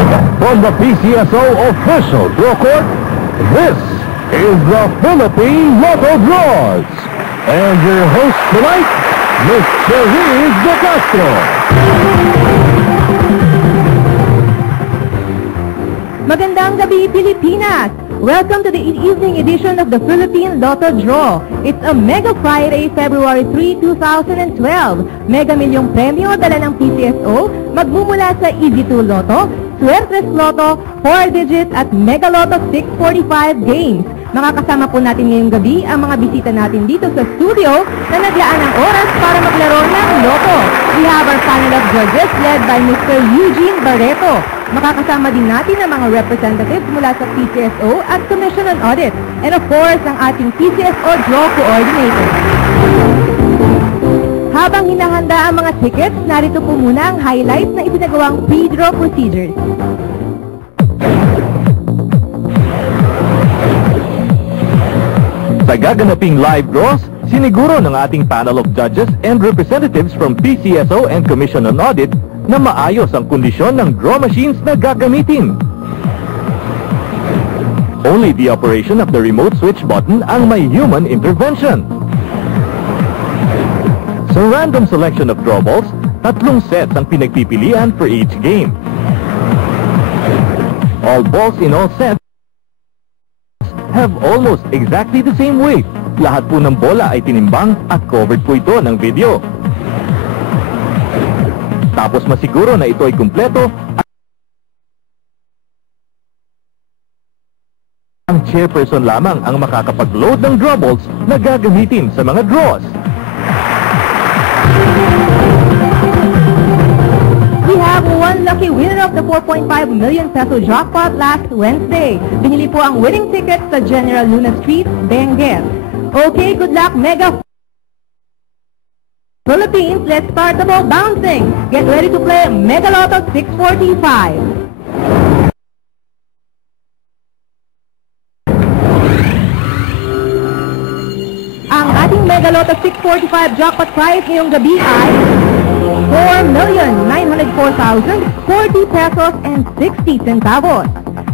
From the PCSO official draw court, this is the Philippine Lotto Draws. And your host tonight, Miss Cherise De Castro. Magandang gabi, Pilipinas! Welcome to the evening edition of the Philippine Lotto Draw. It's a Mega Friday, February 3, 2012. Mega milyong premyo dala ng PCSO, magmumula sa Easy 2 Lotto, Suertes Lotto, 4 digits at Mega Lotto 645 games. Makakasama po natin ngayong gabi ang mga bisita natin dito sa studio na naglaan ng oras para maglaro ng Lotto. We have our panel of judges led by Mr. Eugene Barreto. Makakasama din natin ang mga representatives mula sa PCSO at Commission on Audit. And of course, ang ating PCSO Draw Coordinator. Habang hinahanda ang mga tickets, narito po muna ang highlights na ipinagawang pre-draw procedures. Sa gaganaping live draws, siniguro ng ating panel of judges and representatives from PCSO and Commission on Audit na maayos ang kondisyon ng draw machines na gagamitin. Only the operation of the remote switch button ang may human intervention. Sa random selection of draw balls, 3 sets ang pinagpipilian for each game. All balls in all sets have almost exactly the same weight. Lahat po ng bola ay tinimbang at covered po ito ng video. Tapos masiguro na ito ay kumpleto, ang chairperson lamang ang makakapag-load ng draw balls na gagamitin sa mga draws. We have one lucky winner of the 4.5 million peso jackpot last Wednesday. Binili po ang winning ticket sa General Luna Street, Benguet. Okay, good luck, Mega Philippines. Let's start the ball bouncing. Get ready to play Mega Lotto 645. Ang ating Mega Lotto 645 jackpot prize ngayong gabi ay 4,904,040 pesos and 60 centavos.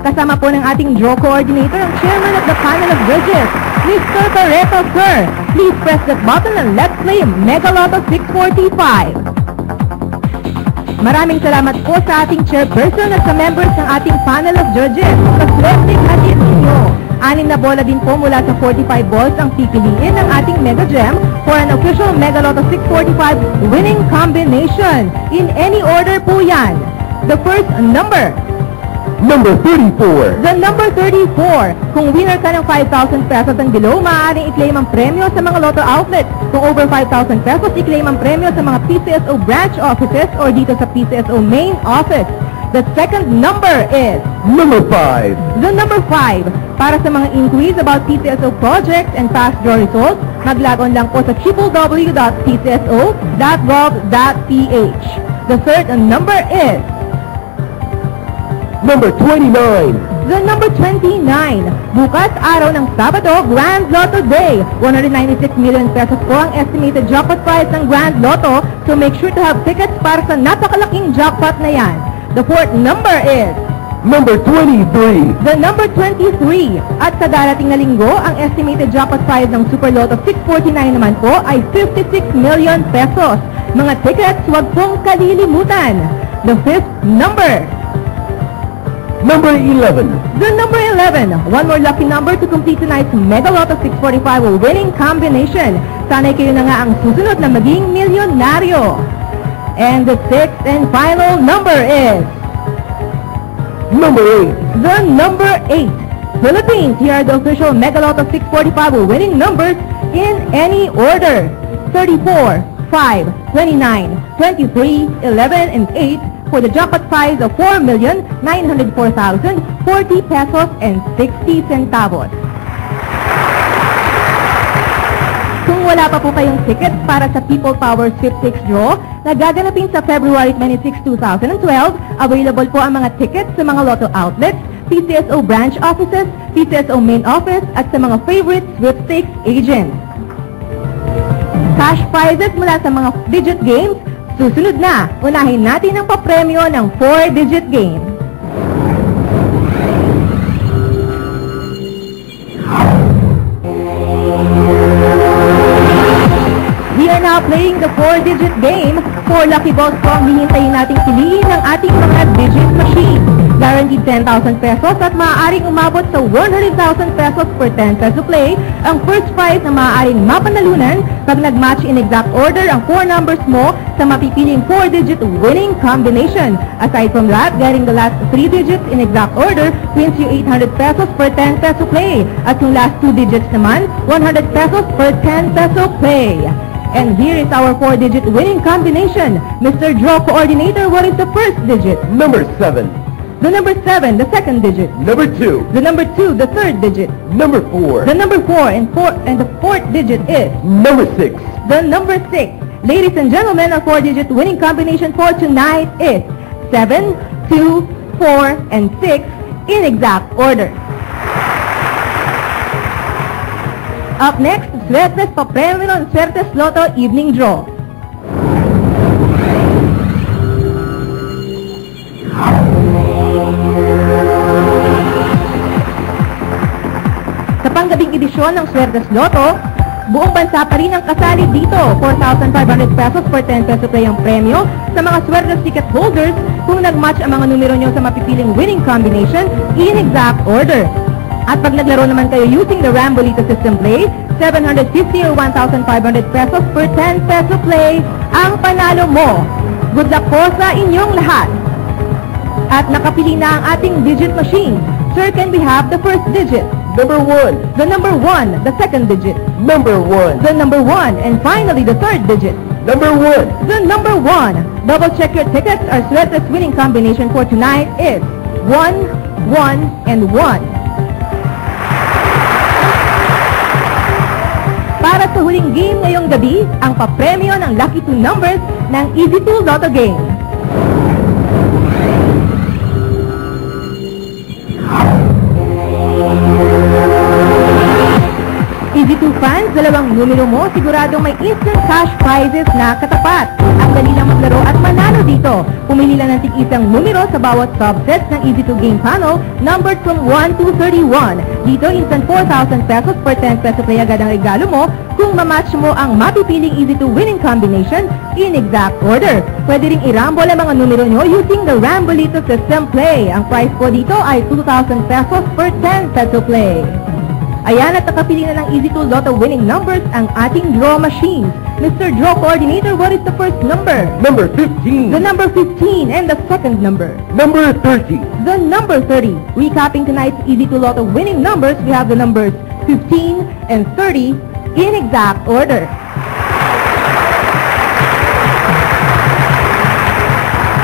Kasama po ng ating draw coordinator ang chairman of the panel of judges, Mr. Barreto, sir. Please press that button and let's play Mega Lotto 645. Maraming salamat po sa ating chairperson at sa members ng ating panel of judges. Paswerte at ninyo. 6 na bola din po mula sa 45 balls ang pipiliin ng ating Mega Gem for an official Mega Lotto 645 winning combination. In any order po yan. The first number. Number 34. The number 34. Kung winner ka ng 5,000 pesos and below, maaaring i-claim ang premyo sa mga Lotto outlets. Kung over 5,000 pesos, i-claim ang premyo sa mga PCSO branch offices or dito sa PCSO main office. The second number is Number 5. the number 5. Para sa mga inquiries about PCSO projects and fast draw results, mag-log-on lang po sa www.pcso.gov.ph. The third number is Number 29. the number 29. Bukas, araw ng Sabado, Grand Lotto Day. 196 million pesos po ang estimated jackpot prize ng Grand Lotto, so make sure to have tickets para sa napakalaking jackpot na yan. The fourth number is Number 23. the number 23. At sa darating na linggo, ang estimated jackpot prize ng Super Lotto 649 naman po ay 56 million pesos. Mga tickets, huwag pong kalilimutan. The fifth number. Number 11. The number 11. One more lucky number to complete tonight's Mega Lotto 645 winning combination. Sana'y kayo na nga ang susunod na maging milyonaryo. And the sixth and final number is Number 8. the number 8. Philippines, here are the official Mega Lotto 645 winning numbers in any order. 34, 5, 29, 23, 11, and 8 for the jackpot prize of 4,904,040 pesos and 60 centavos. Kung wala pa po kayong tickets para sa People Power Sweepstakes Draw na gaganapin sa February 26, 2012, available po ang mga tickets sa mga Lotto outlets, PCSO branch offices, PCSO main office, at sa mga favorite sweepstakes agents. Cash prizes mula sa mga digit games, susunod na. Unahin natin ang papremyo ng 4-digit game. playing the 4-digit game. 4 lucky balls po ang hihintayin nating piliin ng ating mga digit machine. Guaranteed 10,000 pesos at maaaring umabot sa 100,000 pesos per 10 peso play. Ang first prize na maaaring mapanalunan pag nag-match in exact order ang 4 numbers mo sa mapipiling 4-digit winning combination. Aside from that, getting the last 3 digits in exact order wins you 800 pesos per 10 peso play. At yung last 2 digits naman, 100 pesos per 10 peso play. And here is our 4-digit winning combination. Mr. Draw Coordinator, what is the first digit? Number 7. The number 7, the second digit. Number 2. The number 2, the third digit. Number 4. The number 4 and the fourth digit is Number 6. the number 6. Ladies and gentlemen, our 4-digit winning combination for tonight is 7, 2, 4, and 6 in exact order. Up next, Suertes Papremyo ng Suertes Lotto Evening Draw. Sa panggabing edisyon ng Suertes Lotto, buong bansa pa rin ang kasali dito. 4,500 pesos per 10 peso play ang premyo sa mga Suertes ticket holders kung nag-match ang mga numero nyo sa mapipiling winning combination in exact order. At pag naglaro naman kayo using the Rambolito system play, 750 or 1,500 pesos per 10 peso play ang panalo mo. Good luck po sa inyong lahat. At nakapili na ang ating digit machine. Sir, can we have the first digit? Number 1. The number 1, the second digit. Number 1. The number 1, and finally the third digit. Number 1. The number 1. Double check your tickets. Our Suertes winning combination for tonight is 1, 1, and 1. Para sa huling game ngayong gabi, ang papremyo ng lucky 2 numbers ng Easy 2 Lotto Game. Easy 2 fans, dalawang numero mo, siguradong may instant cash prizes na katapat. Ang dali lang maglaro at manalo dito. Pumili lang ng tig-isang numero sa bawat subset ng Easy 2 Game Panel, numbered from 1 to 31. Dito, instant 4,000 pesos per 10 peso play agad ang regalo mo kung mamatch mo ang mapipiling Easy 2 winning combination in exact order. Pwede ring irambol ang mga numero nyo using the Rambolito system play. Ang price po dito ay 2,000 pesos per 10 peso play. Ayan, at nakapili na ng Easy 2 Lotto winning numbers ang ating draw machines. Mr. Draw Coordinator, what is the first number? Number 15. The number 15 and the second number. Number 30. The number 30. Recapping tonight's Easy 2 Lotto winning numbers, we have the numbers 15 and 30 in exact order.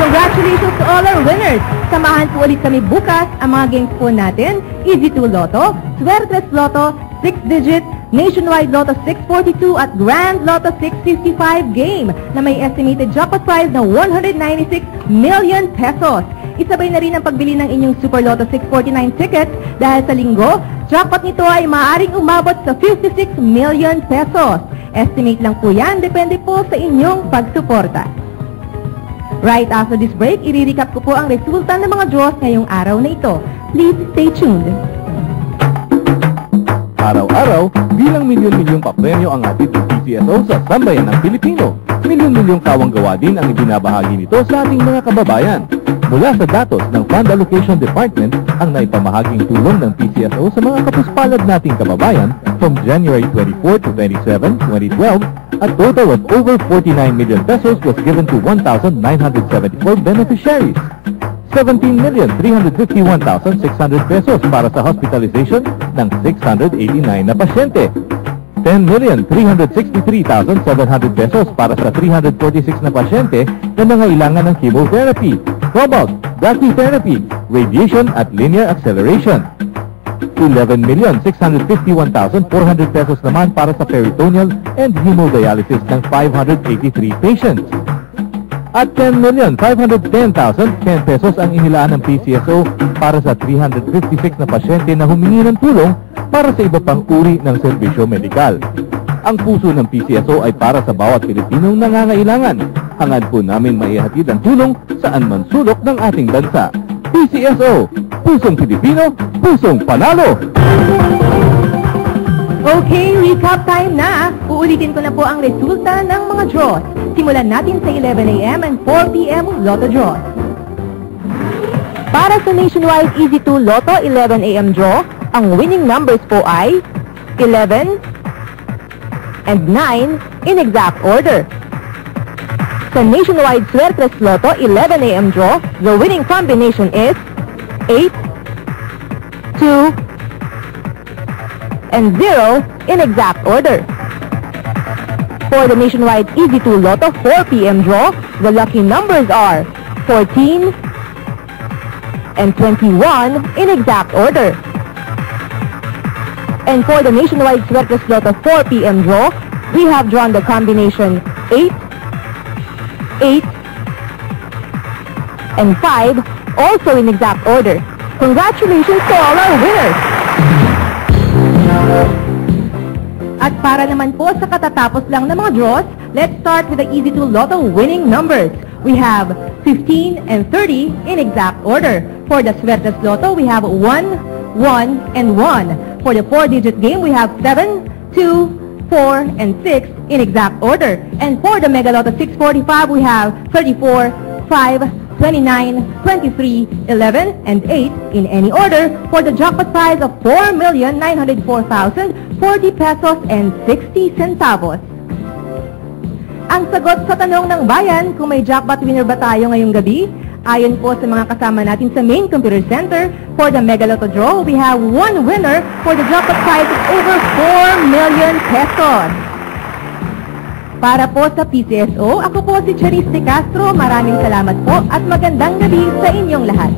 Congratulations to all our winners! Samahan po ulit kami bukas ang mga games po natin, Easy 2 Lotto, Suertes Lotto, 6-digit, Nationwide Lotto 642 at Grand Lotto 655 game na may estimated jackpot prize na 196 million pesos. Isabay na rin ang pagbili ng inyong Super Lotto 649 tickets dahil sa linggo, jackpot nito ay maaaring umabot sa 56 million pesos. Estimate lang po yan, depende po sa inyong pagsuporta. Right after this break, i-recap ko po ang resulta ng mga draws ngayong araw na ito. Please stay tuned. Araw-araw, bilang milyon-milyong papremyo ang hatid ng PCSO sa sambayan ng Pilipino. Milyon-milyong kawang-gawa din ang ibinabahagi nito sa ating mga kababayan. Mula sa datos ng Fund Allocation Department, ang naipamahaging tulong ng PCSO sa mga kapuspalad nating kababayan from January 24 to 27, 2012, a total of over 49 million pesos was given to 1,974 beneficiaries. 17,351,600 pesos para sa hospitalization ng 689 na pasyente. 10,363,700 pesos para sa 346 na pasyente na nangailangan ng chemotherapy, cobalt, brachytherapy, radiation at linear acceleration. 11,651,400 pesos naman para sa peritoneal and hemodialysis ng 583 patients. At 10,510,010 pesos ang inilaan ng PCSO para sa 356 na pasyente na humingi ng tulong para sa iba pang uri ng serbisyo medikal. Ang puso ng PCSO ay para sa bawat Pilipinong nangangailangan. Hangad po namin maihatid ang tulong saan man sulok ng ating bansa. PCSO, pusong Pilipino, pusong panalo! Okay, recap time na. Uulitin ko na po ang resulta ng mga draws. Simulan natin sa 11 a.m. and 4 p.m. Lotto draws. Para sa Nationwide Easy 2 Lotto 11 a.m. draw, ang winning numbers po ay 11 and 9 in exact order. Sa Nationwide Suertes Lotto 11 a.m. draw, the winning combination is 8, 2, and 0 in exact order. For the Nationwide Easy 2 Lotto 4 p.m. draw, the lucky numbers are 14 and 21 in exact order. And for the Nationwide Suertes Lotto 4 p.m. draw, we have drawn the combination 8, 8, and 5, also in exact order. Congratulations to all our winners! At para naman po sa katatapos lang ng mga draws, let's start with the Easy 2 Lotto winning numbers. We have 15 and 30 in exact order. For the Suertes Lotto, we have 1, 1, and 1. For the 4-digit game, we have 7, 2, 4, and 6 in exact order. And for the Mega Lotto 645, we have 34, 5, 29, 23, 11, and 8 in any order for the jackpot prize of 4,904,040 pesos and 60 centavos. Ang sagot sa tanong ng bayan kung may jackpot winner ba tayo ngayong gabi, ayon po sa mga kasama natin sa main computer center, for the Mega Lotto draw, we have one winner for the jackpot prize of over 4 million pesos. Para po sa PCSO, ako po si Charis De Castro. Maraming salamat po at magandang gabi sa inyong lahat.